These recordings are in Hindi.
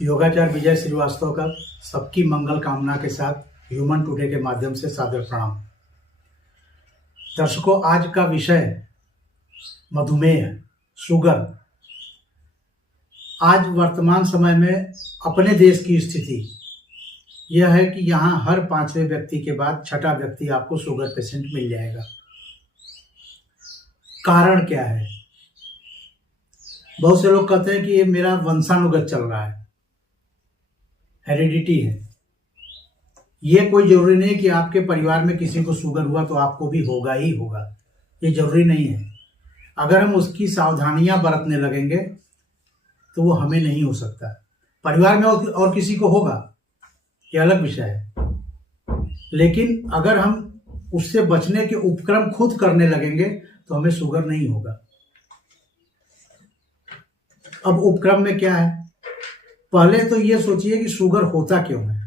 योगाचार्य विजय श्रीवास्तव का सबकी मंगल कामना के साथ ह्यूमन टुडे के माध्यम से सादर प्रणाम। दर्शकों, आज का विषय मधुमेह, शुगर। आज वर्तमान समय में अपने देश की स्थिति यह है कि यहाँ हर 5वें व्यक्ति के बाद 6ठा व्यक्ति आपको शुगर पेशेंट मिल जाएगा। कारण क्या है? बहुत से लोग कहते हैं कि ये मेरा वंशानुगत चल रहा है, हेरिडिटी है। ये कोई जरूरी नहीं कि आपके परिवार में किसी को शुगर हुआ तो आपको भी होगा ही होगा, ये जरूरी नहीं है। अगर हम उसकी सावधानियां बरतने लगेंगे तो वो हमें नहीं हो सकता। परिवार में और किसी को होगा, ये अलग विषय है, लेकिन अगर हम उससे बचने के उपक्रम खुद करने लगेंगे तो हमें शुगर नहीं होगा। अब उपक्रम में क्या है? पहले तो ये सोचिए कि शुगर होता क्यों है।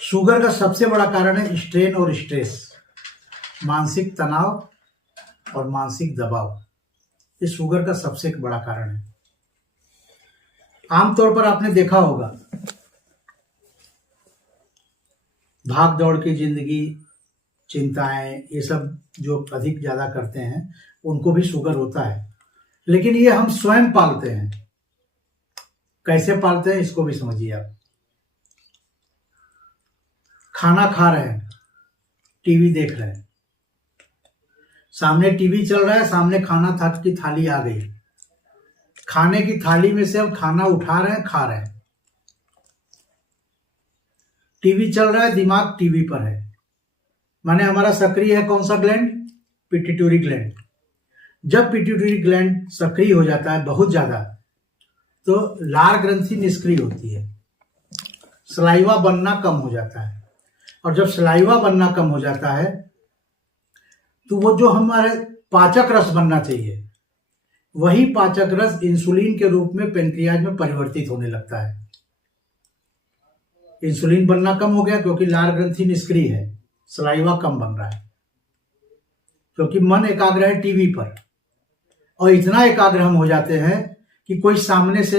शुगर का सबसे बड़ा कारण है स्ट्रेन और स्ट्रेस, मानसिक तनाव और मानसिक दबाव। ये शुगर का सबसे बड़ा कारण है। आमतौर पर आपने देखा होगा, भाग दौड़ की जिंदगी, चिंताएं, ये सब जो अधिक ज्यादा करते हैं उनको भी शुगर होता है। लेकिन ये हम स्वयं पालते हैं। कैसे पालते हैं इसको भी समझिए आप। खाना खा रहे हैं, टीवी देख रहे हैं, सामने टीवी चल रहा है, सामने खाना था की थाली आ गई, खाने की थाली में से हम खाना उठा रहे हैं, खा रहे हैं। टीवी चल रहा है, दिमाग टीवी पर है, माने हमारा सक्रिय है कौन सा ग्लैंड? Pituitary gland. जब पिट्यूटरी ग्लैंड सक्रिय हो जाता है बहुत ज्यादा तो लार ग्रंथि निष्क्रिय होती है, सलाइवा बनना कम हो जाता है। और जब सलाइवा बनना कम हो जाता है तो वो जो हमारे पाचक रस बनना चाहिए, वही पाचक रस इंसुलिन के रूप में पेनक्रियाज में परिवर्तित होने लगता है। इंसुलिन बनना कम हो गया क्योंकि लार ग्रंथि निष्क्रिय है, सलाइवा कम बन रहा है, क्योंकि मन एकाग्र है टीवी पर। और इतना एकाग्र हम हो जाते हैं कि कोई सामने से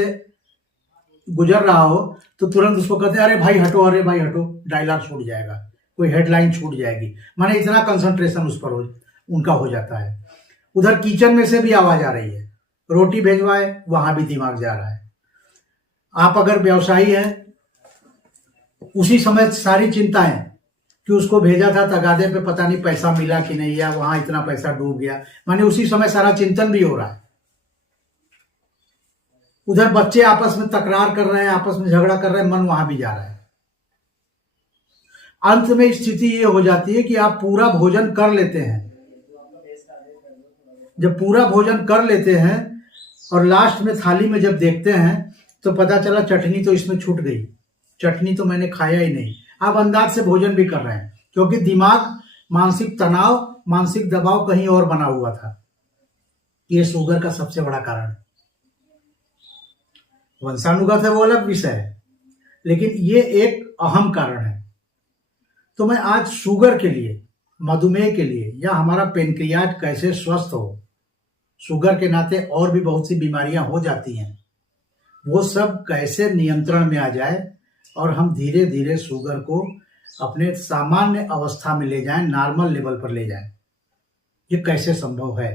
गुजर रहा हो तो तुरंत उसको कहते हैं अरे भाई हटो, अरे भाई हटो, डायलॉग छूट जाएगा, कोई हेडलाइन छूट जाएगी। माने इतना कंसंट्रेशन उस पर उनका हो जाता है। उधर किचन में से भी आवाज आ रही है, रोटी भेजवाए वहां भी दिमाग जा रहा है। आप अगर व्यवसायी हैं, उसी समय सारी चिंताएं कि उसको भेजा था तगादे पे, पता नहीं पैसा मिला कि नहीं, या वहां इतना पैसा डूब गया, माने उसी समय सारा चिंतन भी हो रहा है। उधर बच्चे आपस में तकरार कर रहे हैं, आपस में झगड़ा कर रहे हैं, मन वहां भी जा रहा है। अंत में स्थिति ये हो जाती है कि आप पूरा भोजन कर लेते हैं। जब पूरा भोजन कर लेते हैं और लास्ट में थाली में जब देखते हैं तो पता चला चटनी तो इसमें छूट गई, चटनी तो मैंने खाया ही नहीं। आप अंदाज से भोजन भी कर रहे हैं क्योंकि दिमाग मानसिक तनाव, मानसिक दबाव कहीं और बना हुआ था। ये शुगर का सबसे बड़ा कारण है। वंशानुगत है वो अलग विषय है, लेकिन ये एक अहम कारण है। तो मैं आज शुगर के लिए, मधुमेह के लिए, या हमारा पेनक्रियाज कैसे स्वस्थ हो, शुगर के नाते और भी बहुत सी बीमारियां हो जाती हैं, वो सब कैसे नियंत्रण में आ जाए और हम धीरे धीरे शुगर को अपने सामान्य अवस्था में ले जाएं, नॉर्मल लेवल पर ले जाएं, ये कैसे संभव है।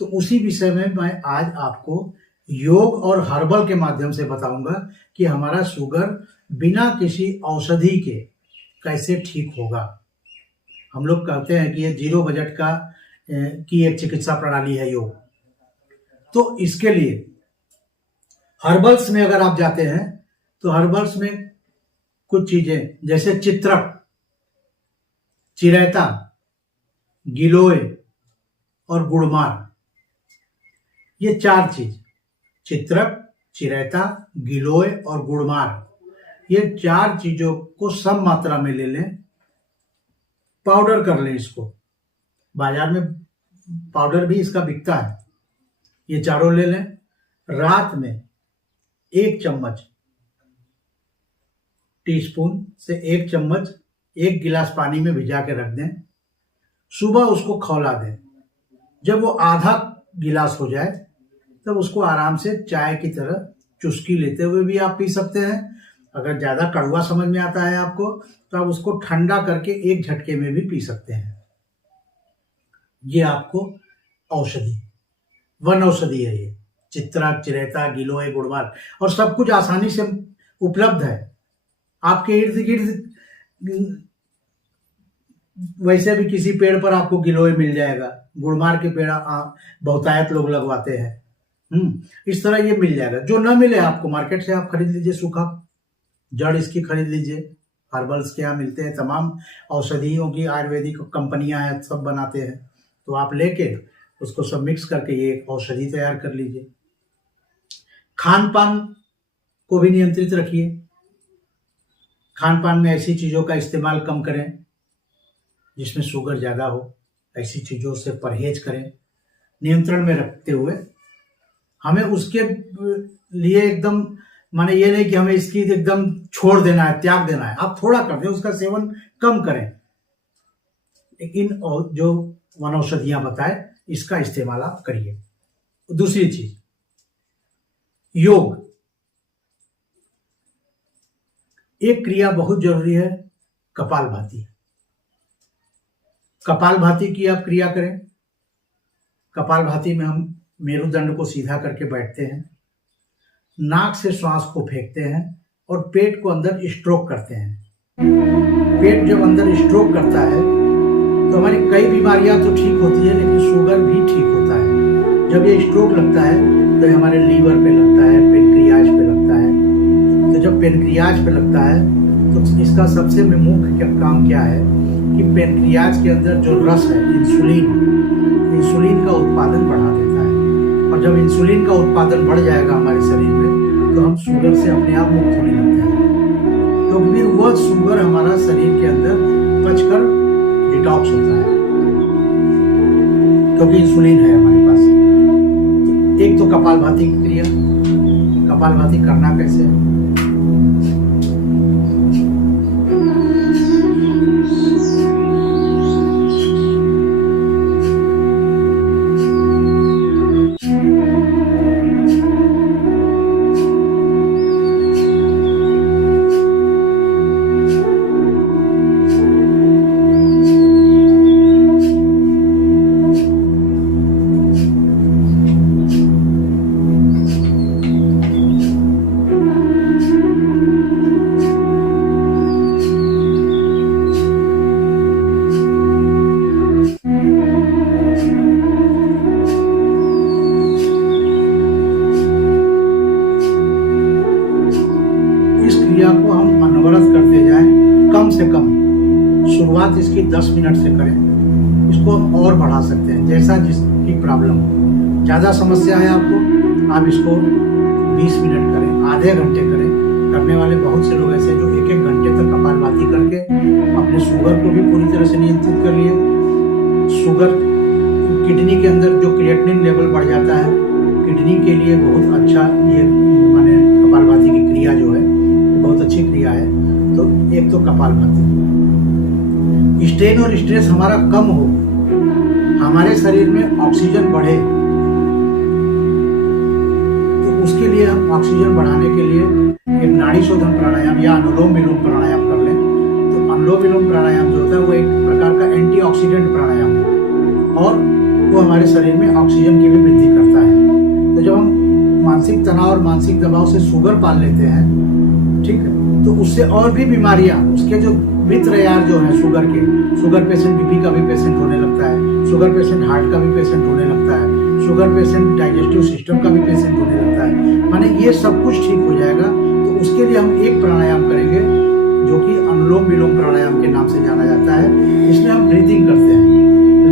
तो उसी विषय में मैं आज आपको योग और हर्बल के माध्यम से बताऊंगा कि हमारा शुगर बिना किसी औषधि के कैसे ठीक होगा। हम लोग कहते हैं कि ये 0 बजट की एक चिकित्सा प्रणाली है योग। तो इसके लिए हर्बल्स में अगर आप जाते हैं तो हर्बल्स में कुछ चीजें जैसे चित्रक, चिरैता, गिलोय और गुड़मार, ये 4 चीज, चित्रक, चिरैता, गिलोय और गुड़मार, ये 4 चीजों को सम मात्रा में ले लें, पाउडर कर लें इसको। बाजार में पाउडर भी इसका बिकता है। ये चारों ले लें, रात में 1 चम्मच, टीस्पून से 1 चम्मच 1 गिलास पानी में भिजा के रख दें, सुबह उसको खौला दें। जब वो आधा गिलास हो जाए तब उसको आराम से चाय की तरह चुस्की लेते हुए भी आप पी सकते हैं। अगर ज़्यादा कड़वा समझ में आता है आपको तो आप उसको ठंडा करके एक झटके में भी पी सकते हैं। ये आपको औषधि, वन औषधि है ये। चित्रा, चिरैता, गिलोय, गुड़माल और सब कुछ आसानी से उपलब्ध है आपके इर्द गिर्द। वैसे भी किसी पेड़ पर आपको गिलोय मिल जाएगा, गुड़माल के पेड़ बहुतायत लोग लगवाते हैं। इस तरह ये मिल जाएगा। जो ना मिले आपको मार्केट से आप खरीद लीजिए, सूखा जड़ इसकी खरीद लीजिए। हर्बल्स के यहाँ मिलते हैं, तमाम औषधियों की आयुर्वेदिक कंपनियां हैं, सब बनाते हैं। तो आप लेके उसको सब मिक्स करके ये औषधि तैयार कर लीजिए। खान पान को भी नियंत्रित रखिए। खान पान में ऐसी चीज़ों का इस्तेमाल कम करें जिसमें शुगर ज़्यादा हो, ऐसी चीज़ों से परहेज करें। नियंत्रण में रखते हुए हमें उसके लिए एकदम, माने ये नहीं कि हमें इसकी एकदम छोड़ देना है, त्याग देना है। आप थोड़ा कर दें, उसका सेवन कम करें, लेकिन जो वनौषधियां बताए इसका इस्तेमाल आप करिए। दूसरी चीज, योग। एक क्रिया बहुत जरूरी है, कपालभाति। कपालभाति की आप क्रिया करें। कपालभाति में हम मेरुदंड को सीधा करके बैठते हैं, नाक से श्वास को फेंकते हैं और पेट को अंदर स्ट्रोक करते हैं। पेट जब अंदर स्ट्रोक करता है तो हमारी कई बीमारियां तो ठीक होती है, लेकिन शुगर भी ठीक होता है। जब ये स्ट्रोक लगता है तो हमारे लीवर पे लगता है, पेनक्रियाज पे लगता है। तो जब पेनक्रियाज पे लगता है तो इसका सबसे मुख्य काम क्या है कि पेनक्रियाज के अंदर जो रस है, इंसुलिन का उत्पादन बढ़ा देता है। और जब इंसुलिन का उत्पादन बढ़ जाएगा हमारे शरीर में तो हम शुगर से अपने आप मुक्त होने लगते हैं। तो फिर वह शुगर हमारा शरीर के अंदर पचकर डिटॉक्स होता है, क्योंकि इंसुलिन है हमारे पास। तो एक तो कपालभाति की क्रिया। कपालभाति करना कैसे है? क्रिया को हम अनवरत करते जाएं, कम से कम शुरुआत इसकी 10 मिनट से करें। इसको और बढ़ा सकते हैं जैसा जिसकी प्रॉब्लम हो। ज़्यादा समस्या है आपको, आप इसको 20 मिनट करें, आधे घंटे करें। करने वाले बहुत से लोग ऐसे जो 1-1 घंटे तक कपालभाति करके अपने शुगर को भी पूरी तरह से नियंत्रित कर लिए। शुगर, किडनी के अंदर जो क्रिएटिनिन लेवल बढ़ जाता है, किडनी के लिए बहुत अच्छा ये माने कपालभाति की क्रिया जो है बहुत अच्छी क्रिया है। तो एक तो कपालभाति। स्ट्रेन और स्ट्रेस हमारा कम हो, हमारे शरीर में ऑक्सीजन बढ़े, तो उसके लिए हम ऑक्सीजन बढ़ाने के लिए एक नाड़ी शोधन प्राणायाम या अनुलोम विलोम प्राणायाम कर लें। तो अनुलोम विलोम प्राणायाम जो होता है वो एक प्रकार का एंटीऑक्सीडेंट प्राणायाम है और वो हमारे शरीर में ऑक्सीजन की भी वृद्धि करता है। तो जब हम मानसिक तनाव और मानसिक दबाव से शुगर पाल लेते हैं, ठीक है, तो उससे और भी बीमारियां, उसके जो मित्र यार जो है शुगर पेशेंट बीपी का भी पेशेंट होने लगता है, शुगर पेशेंट हार्ट का भी पेशेंट होने लगता है, शुगर पेशेंट डाइजेस्टिव सिस्टम का भी पेशेंट होने लगता है। माने ये सब कुछ ठीक हो जाएगा। तो उसके लिए हम एक प्राणायाम करेंगे जो कि अनुलोम विलोम प्राणायाम के नाम से जाना जाता है। इसमें हम ब्रीथिंग करते हैं,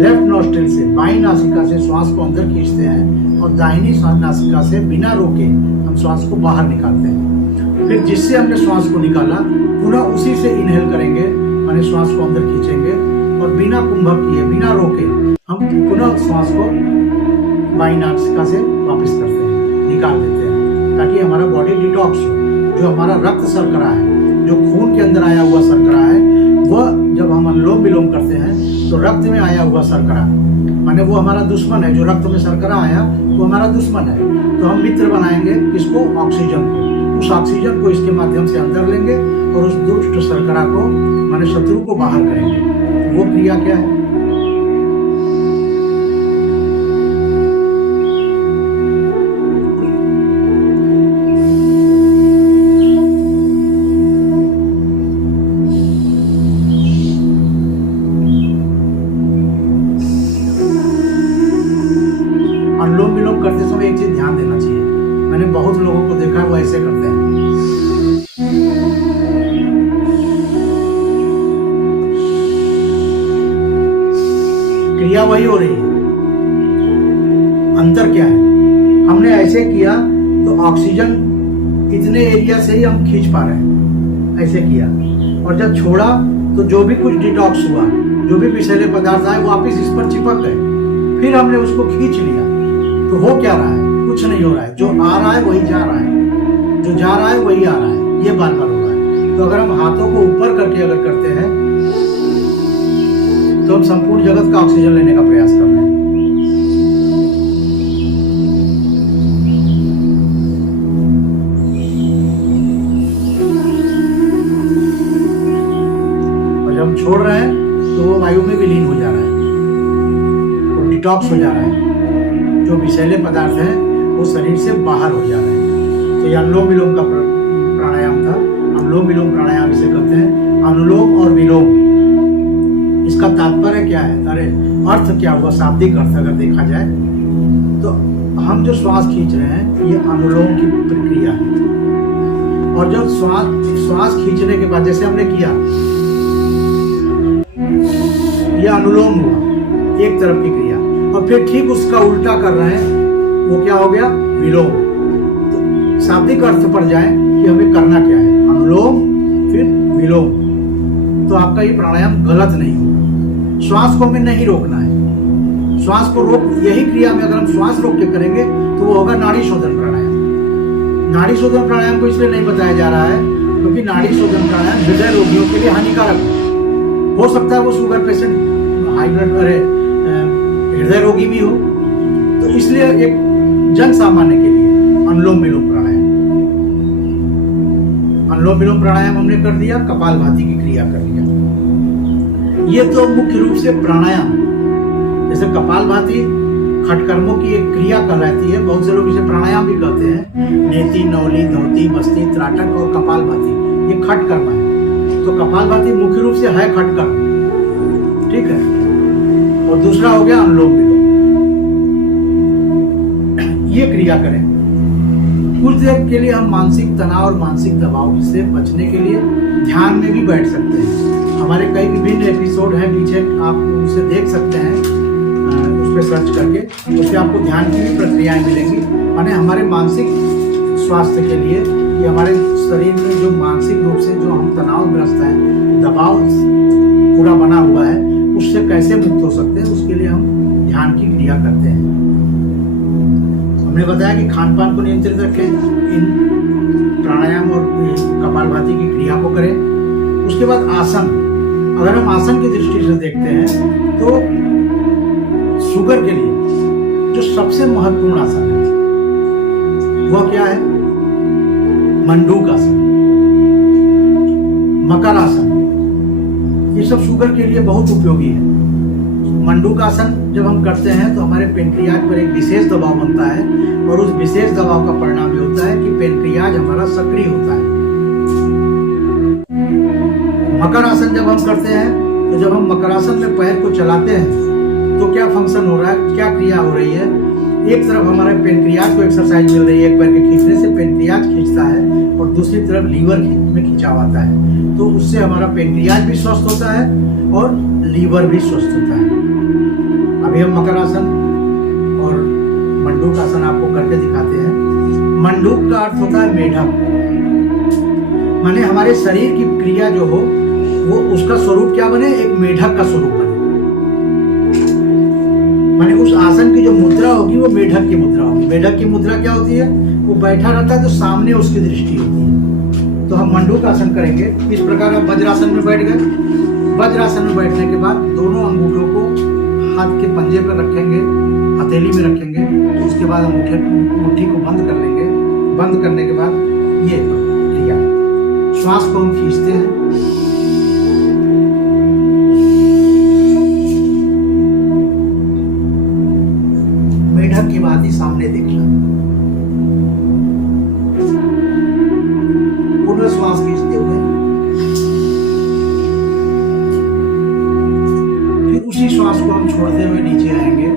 लेफ्ट नॉस्ट्रिल से, बाईं नासिका से श्वास को अंदर खींचते हैं और दाहिनी नासिका से बिना रोके हम श्वास को बाहर निकालते हैं। फिर जिससे हमने श्वास को निकाला पुनः उसी से इनहेल करेंगे, माने श्वास को अंदर खींचेंगे और बिना कुंभक किए, बिना रोके हम पुनः श्वास को बाईं नासिका से वापस करते हैं, निकाल देते हैं, ताकि हमारा बॉडी डिटॉक्स हो। जो हमारा रक्त शर्करा है, जो खून के अंदर आया हुआ शर्करा है, वह जब हम अनुलोम विलोम करते हैं तो रक्त में आया हुआ शर्करा माने वो हमारा दुश्मन है, जो रक्त में शर्करा आया वो हमारा दुश्मन है। तो हम मित्र बनाएंगे किसको? ऑक्सीजन को। उस ऑक्सीजन को इसके माध्यम से अंदर लेंगे और उस दुष्ट शर्करा को माने शत्रु को बाहर करेंगे। वो क्रिया क्या है? अनुलोम विलोम करते समय एक चीज ध्यान देना चाहिए, मैंने बहुत लोगों को देखा है वो ऐसे करते हैं। क्रिया वही हो रही है, अंतर क्या है? हमने ऐसे किया तो ऑक्सीजन इतने एरिया से ही हम खींच पा रहे हैं, ऐसे किया, और जब छोड़ा तो जो भी कुछ डिटॉक्स हुआ, जो भी विषैले पदार्थ आए वापिस इस पर चिपक गए, फिर हमने उसको खींच लिया। तो हो क्या रहा है? कुछ नहीं हो रहा है। जो आ रहा है वही जा रहा है, जो जा रहा है वही आ रहा है, ये बार बार हो रहा है। तो अगर हम हाथों को ऊपर करके अगर करते हैं तो हम संपूर्ण जगत का ऑक्सीजन लेने का प्रयास कर रहे हैं। और जब हम छोड़ रहे हैं तो वो वायु में विलीन हो जा रहा है और डिटॉक्स हो जा रहा है। जो विषैले पदार्थ हैं वो शरीर से बाहर हो जा रहे हैं। तो यह अनुलोम विलोम का प्राणायाम था। अनुलोम विलोम प्राणायाम इसे कहते हैं। अनुलोम और विलोम, इसका तात्पर्य क्या है? अरे अर्थ क्या हुआ? शाब्दिक अर्थ अगर देखा जाए तो हम जो श्वास खींच रहे हैं ये अनुलोम की प्रक्रिया है। और जब श्वास खींचने के बाद जैसे हमने किया, यह अनुलोम हुआ, एक तरफ की क्रिया, और फिर ठीक उसका उल्टा कर रहे हैं, वो क्या हो गया? विलोम। तो शाब्दिक अर्थ पर जाए कि हमें करना क्या है, अनुलोम फिर विलोम, तो आपका ये प्राणायाम गलत नहीं हो। श्वास को हमें नहीं रोकना है। श्वास को रोक, यही क्रिया में अगर हम श्वास रोक के करेंगे तो वो होगा नाड़ी शोधन प्राणायाम। नाड़ी शोधन प्राणायाम को इसलिए नहीं बताया जा रहा है क्योंकि नाड़ी शोधन प्राणायाम हृदय रोगियों के लिए हानिकारक हो सकता है। वो शुगर पेशेंट, हाई ब्लड, हृदय रोगी भी हो, तो इसलिए एक जन सामान्य के लिए अनुलोम विलोम प्राणायाम। अनुलोम विलोम प्राणायाम हमने कर दिया, कपालभाति की क्रिया कर लिया। ये तो मुख्य रूप से प्राणायाम, जैसे कपालभाति खटकर्मों की एक क्रिया कहलाती है। बहुत से लोग इसे प्राणायाम भी कहते हैं। नेति, नौली, धौती, बस्ती, त्राटक और कपालभाति, ये खटकर्म है। तो कपालभाति मुख्य रूप से है खटकर्म, ठीक है। और दूसरा हो गया अनुलोम विलोम। ये क्रिया करें कुछ देर के लिए। हम मानसिक तनाव और मानसिक दबाव से बचने के लिए ध्यान में भी बैठ सकते हैं। हमारे कई विभिन्न एपिसोड हैं पीछे, आप उसे देख सकते हैं उस पर सर्च करके। उससे आपको ध्यान की भी प्रक्रियाएं मिलेंगी। माने हमारे मानसिक स्वास्थ्य के लिए कि हमारे शरीर में जो मानसिक रूप से जो हम तनावग्रस्त हैं, दबाव पूरा बना हुआ है, उससे कैसे मुक्त हो सकते हैं, उसके लिए हम ध्यान की क्रिया करते हैं। हमने बताया कि खान पान को नियंत्रित रखें, इन प्राणायाम और कपालभाति की क्रिया को करें। उसके बाद आसन, अगर हम आसन की दृष्टि से देखते हैं तो शुगर के लिए जो सबसे महत्वपूर्ण आसन है वह क्या है? मंडूक आसन, मकर आसन, ये सब शुगर के लिए बहुत उपयोगी है। मंडूक आसन जब हम करते हैं तो हमारे पेनक्रियाज पर एक विशेष दबाव बनता है और उस विशेष दबाव का परिणाम ये होता है कि पेनक्रियाज हमारा सक्रिय होता है। मकर आसन जब हम करते हैं तो जब हम मकर आसन में पैर को चलाते हैं तो क्या फंक्शन हो रहा है, क्या क्रिया हो रही है? एक तरफ हमारे पेनक्रियाज को एक्सरसाइज मिल रही है, एक पैर के खींचने से पेनक्रियाज खींचता है और दूसरी तरफ लीवर में खिंचाव आता है, तो उससे हमारा पेनक्रियाज भी स्वस्थ होता है और लीवर भी स्वस्थ होता है। अभी हम मकर आसन और मंडूक आसन आपको करके दिखाते हैं। मंडूक का अर्थ होता है मेढक, माने हमारे शरीर की क्रिया जो हो वो उसका स्वरूप क्या बने? एक मेढक का स्वरूप बने। माने उस आसन की जो मुद्रा होगी वो मेढक की मुद्रा होगी। मेढक की मुद्रा क्या होती है? वो बैठा रहता है तो सामने उसकी दृष्टि होती है। तो हम मंडूक आसन करेंगे इस प्रकार। आप वज्रासन में बैठ गए। वज्रासन में बैठने के बाद दोनों अंगूठों को हाथ के पंजे पर रखेंगे, हथेली में रखेंगे, तो उसके बाद हम मुट्ठी को बंद कर लेंगे। बंद करने के बाद ये क्रिया, श्वास को हम खींचते हैं, मेढक की भांति सामने देखना, पुनः श्वास खींचते हुए फिर उसी श्वास को हम छोड़ते हुए नीचे आएंगे।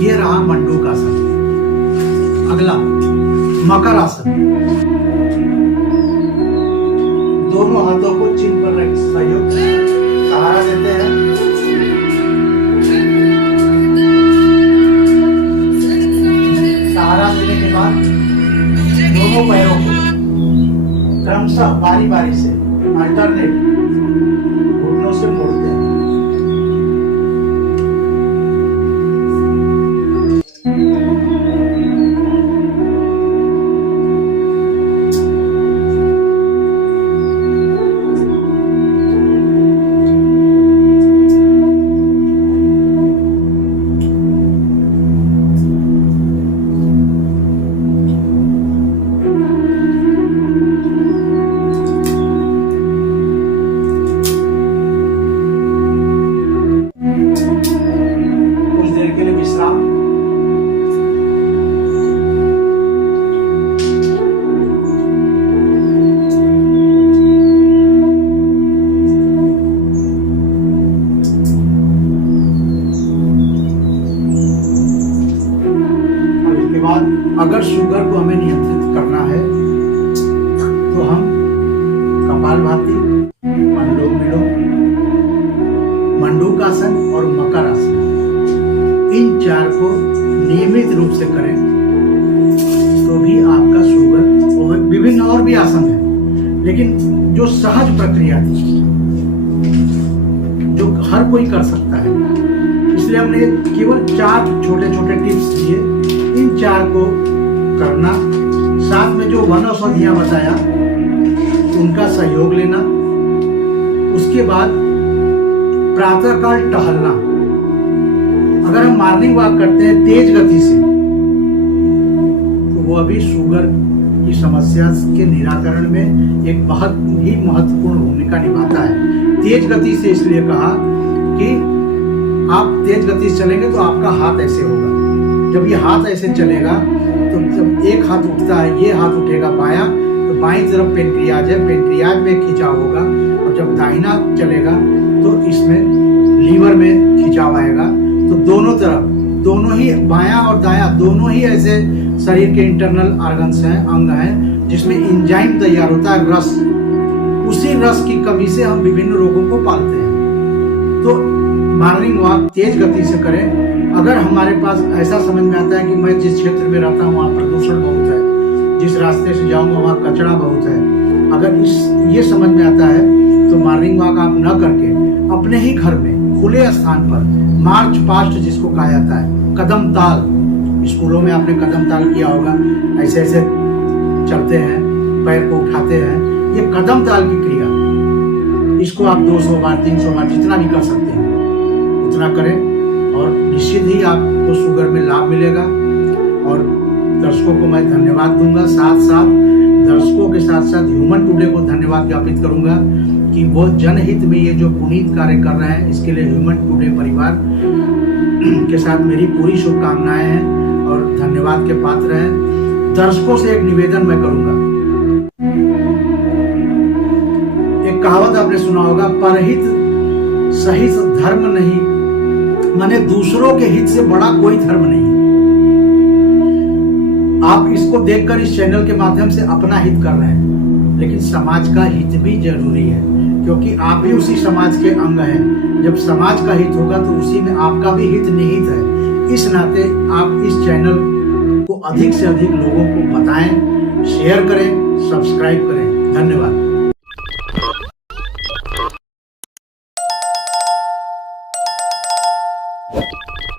ये रहा मंडूकासन। अगला मकर आसन। दोनों हाथों को चिन पर रख सहयोग सहारा देते हैं। सहारा देने के बाद दोनों पैरों को क्रमशः बारी बारी से अल्टरनेट घुटनों से मोड़ते हैं। अगर शुगर को हमें नियंत्रित करना है तो हम कपालभाति, अनुलोम विलोम, मंडूकासन और मकर आसन, इन 4 को नियमित रूप से करें तो भी आपका शुगर, विभिन्न और भी आसन है, लेकिन जो सहज प्रक्रिया थी, जो हर कोई कर सकता है, इसलिए हमने केवल 4 छोटे छोटे टिप्स दिए। इन 4 को करना, साथ में जो वनौषधियां बताया उनका सहयोग लेना। उसके बाद प्रातःकाल टहलना। अगर हम मॉर्निंग वॉक करते हैं तेज गति से तो वो अभी शुगर की समस्या के निराकरण में एक बहुत ही महत्वपूर्ण भूमिका निभाता है। तेज गति से इसलिए कहा कि आप तेज गति से चलेंगे तो आपका हाथ ऐसे होगा। जब ये हाथ ऐसे चलेगा तो जब एक हाथ उठता है, ये हाथ उठेगा बायां, तो बाईं तरफ पेनक्रियाज है, पेनक्रियाज में खिंचाव होगा। और जब दाहिना चलेगा तो इसमें लीवर में खिंचाव आएगा। तो दोनों तरफ, दोनों ही बायां और दायां दोनों ही ऐसे शरीर के इंटरनल ऑर्गन्स हैं, अंग हैं, जिसमें एंजाइम तैयार होता है, रस। उसी रस की कमी से हम विभिन्न रोगों को पालते हैं। तो मॉर्निंग वॉक तेज गति से करें। अगर हमारे पास ऐसा समझ में आता है कि मैं जिस क्षेत्र में रहता हूँ वहाँ प्रदूषण बहुत है, जिस रास्ते से जाऊँगा वहाँ कचरा बहुत है, अगर ये समझ में आता है तो मॉर्निंग वॉक आप न करके अपने ही घर में खुले स्थान पर मार्च पास्ट जिसको कहा जाता है, कदम ताल, स्कूलों में आपने कदम ताल किया होगा, ऐसे ऐसे चलते हैं, पैर को उठाते हैं, ये कदम ताल की क्रिया। इसको आप 200 बार 300 बार जितना भी कर सकते हैं उतना करें और निश्चित ही आपको शुगर में लाभ मिलेगा। और दर्शकों को मैं धन्यवाद दूंगा, साथ साथ दर्शकों के साथ साथ ह्यूमन टुडे को धन्यवाद ज्ञापित करूंगा कि वो जनहित में ये जो पुनीत कार्य कर रहे हैं, इसके लिए ह्यूमन टुडे परिवार के साथ मेरी पूरी शुभकामनाएं हैं और धन्यवाद के पात्र हैं। दर्शकों से एक निवेदन मैं करूंगा। एक कहावत आपने सुना होगा, परहित सहित धर्म नहीं, माने दूसरों के हित से बड़ा कोई धर्म नहीं। आप इसको देखकर इस चैनल के माध्यम से अपना हित कर रहे हैं, लेकिन समाज का हित भी जरूरी है, क्योंकि आप भी उसी समाज के अंग हैं। जब समाज का हित होगा तो उसी में आपका भी हित निहित है। इस नाते आप इस चैनल को अधिक से अधिक लोगों को बताएं, शेयर करें, सब्सक्राइब करें। धन्यवाद।